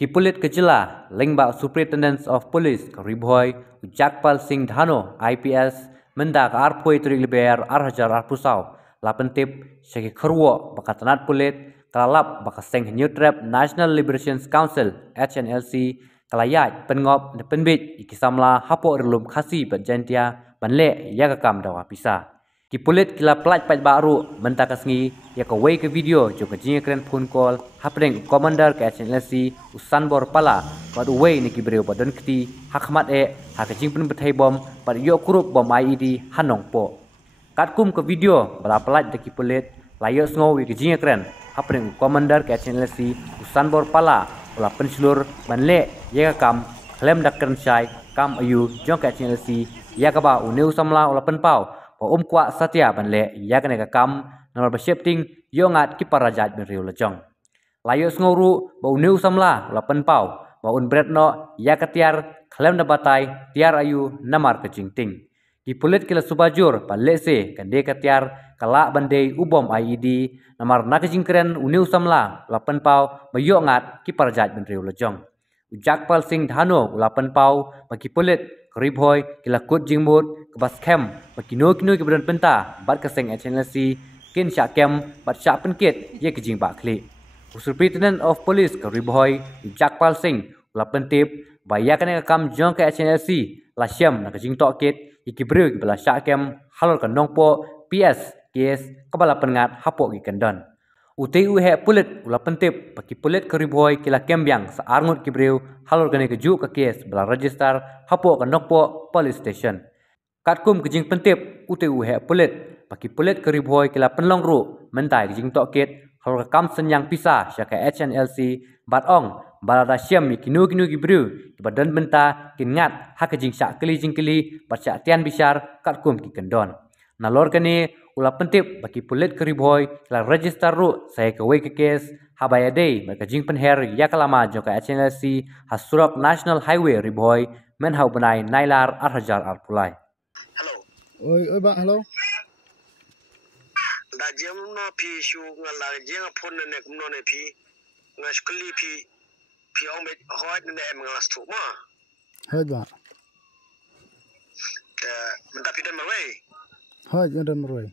Kipulit Kejela, Lengbak Superintendent of Police, Ribhoi, Jakpal Singh Dhano, IPS, Mendak Arpoi Trik Liber, Arhajar Arpusau, Lapentip, Syekh Kerwo, Bakatanat Pulit, Kalalap, Bakaseng New Trap, National Liberation Council, HNLC, Kalayat, Pengop, Penbit, Ikisamla, Hapo Relum Khasi, Berjantia, Banle, Yagakam Dawa Pisa. Kipulit kila pelat pat baru mentakasngi ya ke way ke video jo ke jinga kren phone call hapring commander ke HNLC usan bor pala pad way ni kibreu badan kti hakmat hak jing pen betai bom pad yo kurup bom IED hanong po katkum ke video bala pelat de kipulit layo sngo ke jinga kren hapring commander ke HNLC usan bor pala bala penselur banle ya kam klem dakren syai kam ayu jong ke HNLC ya ka ba uneu samla ola penpau Kwa Satya Banle ya kena kam nomor bersepting yongat kiparajat beriu lejong. Layo nguru bau new samla lapan pau bau bretno ya ketiar klem dabatai tiar ayu namar kejingting. Kipulit kila subajur palese kande ketiar kalak bandai ubom IED namar nakejingkren uniu samla lapan pau bayongat kiparajat beriu lejong. Jakpal Singh Dhano lapan pau bakipulit Ribhoi kila kut jingmut kebas kem bakino keberan penta bat keseng HNLC kin syak kem bat syak penkit ye kejing bak klik. Superintendent of Police ke Ribhoi Jakpal Singh lapan tip bayakan kam jong ke HNLC la syam nak kejing tok kit ikibru kebala syak kem halor ke nongpo PS kes kebala pengat hapok ki kendon. UTU he pulit ulapan tip bagi pulit ke Ribhoi kila kembyang searngut kibreu halor gane keju ke kes bela register hapo ke nokpo police station. Katkum kejing pentip UTU he pulit bagi pulit ke Ribhoi kila penlong ru mentai kejing tok kit halor ke kam senyang pisah syaka HNLC bat ong balada syam kinu kibreu ki badan benta kingat ha kejing syak keli jing keli bat syak tian bisyar katkum ki kendon. Nalor kene ula pentip bagi pulit ke Ribhoi kila register ru saya ke way ke kes habaya day mereka jing penher ya kalama joka HNLC Hasurok National Highway Ribhoi menhau benai nailar arhajar arpulai. Hello. Oi bang, hello. Da jam no pi shu ngala jeng phone ne no ne pi ngaskli pi ong me hoit ne em ngalas tu ma. Hai bang. Minta pi dan malai. Hai jangan meroi.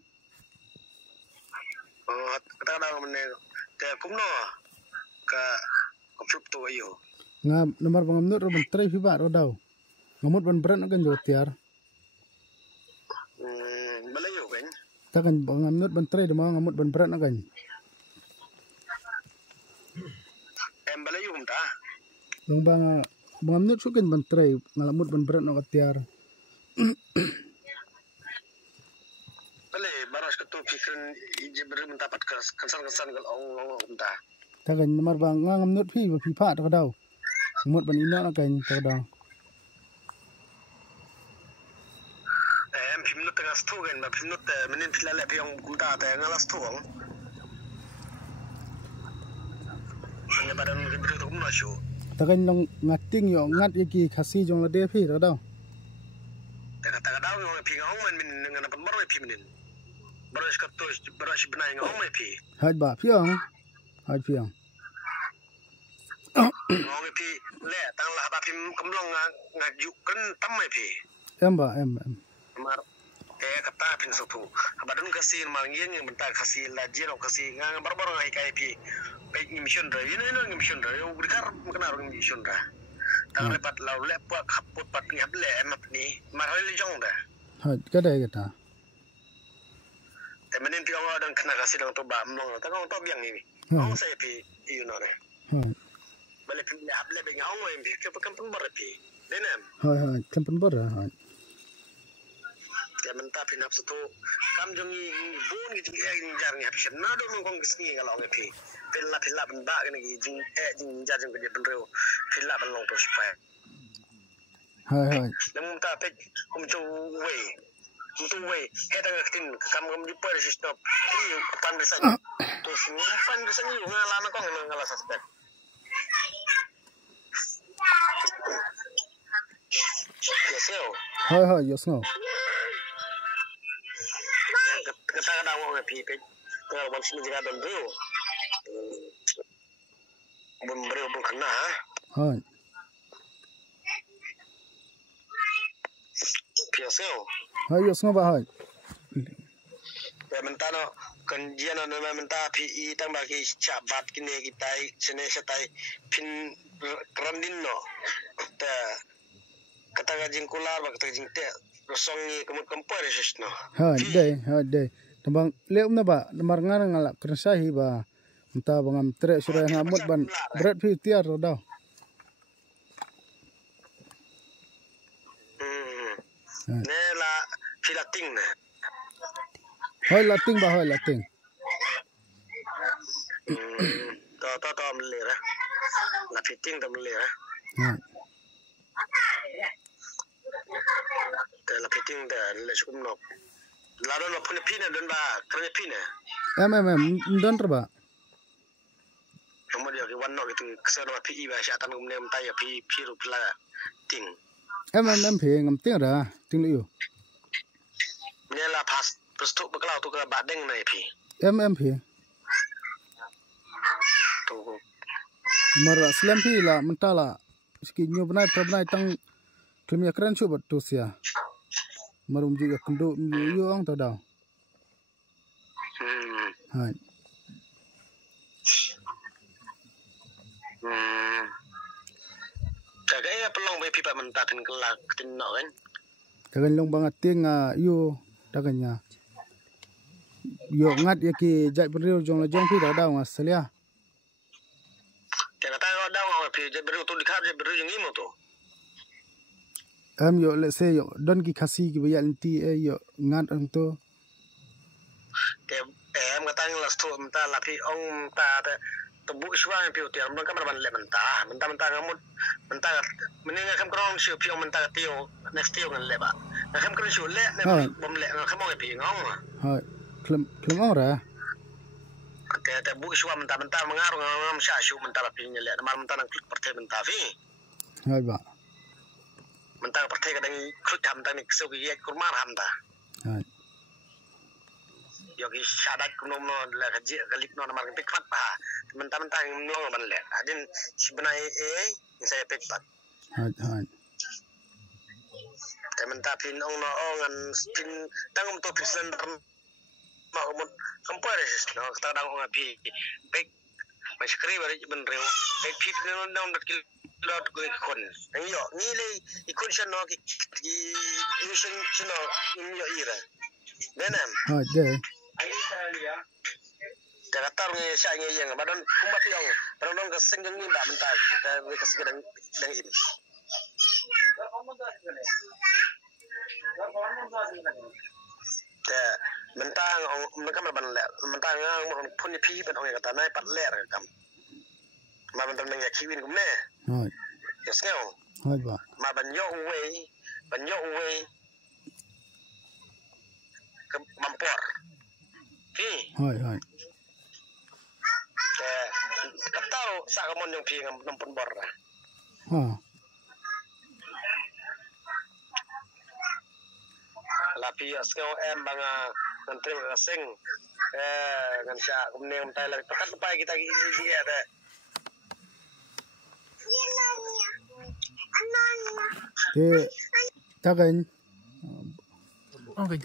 Kata dah mana ke kumno ke konflik tu ayo. Nga nomor pengamnut ro menteri fi bak ro dau. Ngamut ban berat akan jo tiar. Malayo kan. Takan pengamnut menteri demo ngamut ban berat akan. Malayo umta. Dong bang pengamnut sukin menteri ngalamut ban berat no tiar. Baras ketu fikrin jibri mendapat kesan-kesan kalau umta. Takan nomor bang ngamnut fi pak ro dau. Ngamut ban ina akan ro dau. Pimnut tengah stu kan, pimnut menin pilale piang umta tengah stu. Hanya badan jibri tu kumno syu. Takan long ngating yo ngat iki khasi jong lade fi ro dau. Kata dau yo pi ngong men min dengan apa baru pi menin. Baras ketu baras benai ngong me pi. Hai ba piang. Hai piang. Ngong pi le tang lah ba pim kemlong ngaju kan tam me pi. Em ba em. Mar kata pin sutu. Badun kasih mangian yang bentar kasih lajir kasih ngang baru ngai kai pi. Baik mission ra. Ini mission ra. Yo berkar kena orang mission ra. Tang repat lau le puak kaput pat ni hable map ni. Marhal jong dah. Hai kadai kata. Menin pi orang dan kena kasih dengan tu ba mlong. Tang orang tu biang ni. Orang saya pi you know ni. Balik pi hable beng orang pi ke pekan pun bar pi. Denem. Hai kampen bar hai. Ya mentah pinap satu kam jongi bun gitu ya jar ni habis na do mong kong kesni kalau ngi pi pilla benda kene gi jing jar jong ke benreu pilla ban long to supaya Hai dan mentah pe tu way head ang tin kam jumpa di stop ni pan desan tu simpan desan yu ngalan kong ngala suspek yes yo hai yes no. Kata-kata orang pi kalau masih menjaga dan tu, beri pun kena. Hai. Piaseo. Hai yo sngo ba hai. Ya mentano kanjian anu menta PI tang bagi cabat kini kita sene setai pin kerandin no. Ta kata gajing kular ba kata gajing te rosongi kempur resno. Hai dai. Tambang leum na ba namar ngarang ngala kersahi ba. Entah bangam trek sudah ngamut ban berat pi tiar daw. Ne la filating na. Hai lating ba hai lating. To melera. La fiting to melera. Hai. Te la fiting da le sukum no. La don no pune pina don ba kerne pina. Don terba. Kemudian ke wan no gitu kesana ba PI ba syatan kemudian mentaya pi rupla ting. Phe ngam ting ra ting lu. Ne la pas tu beklau tu ke badeng na pi. Phe. Tu Mar slam phi la mentala ski nyu banai pernai tang klimya kran chu bat tu sia. Marum juga kendo yo ang ta daw. Hai. Kagaya pelong be pipa mentatin kelak tin no kan. Kagan long banget ting yo daganya. Yo ngat ya ki jai beriu jong la jong phi daw ngasalia. Kaya tayo daw pi je beru tu dikhap je beru yang imo tu. Yo let's say yo don ki khasi ki bayal ti yo ngat ang to. Em katang las tu menta la pi ong ta tebu suang pi utiar mun kamar ban le menta ngamut menta meninga kam krong siu pi ong menta tio next tio ngan le ba. Ngam krong siu le ne bom le ngam ong pi ngong. Hai. Klem ong ra. Kaya tebu suang menta mengaruh ngam sya siu menta la pi nyele mal menta nang klik partai menta fi. Hai ba. Menta partai kadang klik ham ta ni kesu ki yek kurmar ham ta. Hai. Yogi syadat kuno no la kaji kalik no namar pikpat pa mentang-mentang nong ban le adin sebenarnya saya pikpat Hai. temen tapin ong no ngan pin tangum to pisen ma umut kampare no kadang ong api pek masih kri bari ben rew pek pit no dong dak lot ko kon yo ni le ikon no ki mission no yo ira denam Hai deh. Kakatar ni siya yang badan kumbat yang badan ke senggeng ni mbak mentah kita kasih kedang ini. Mentang mereka berban le mentang orang pun pi ban orang kata naik pat ler kam. Ma ban men ya kiwin kum ne. Hai. Ya skeo. Hai ba. Ma ban yo we ke mampor. Hai. Kataro sa kamon yung pi ng punbor. Lapi askeo em banga ngantri ngasing ngan sya kumne tay la pakat pa kita dia ada. Te kagan. Okay,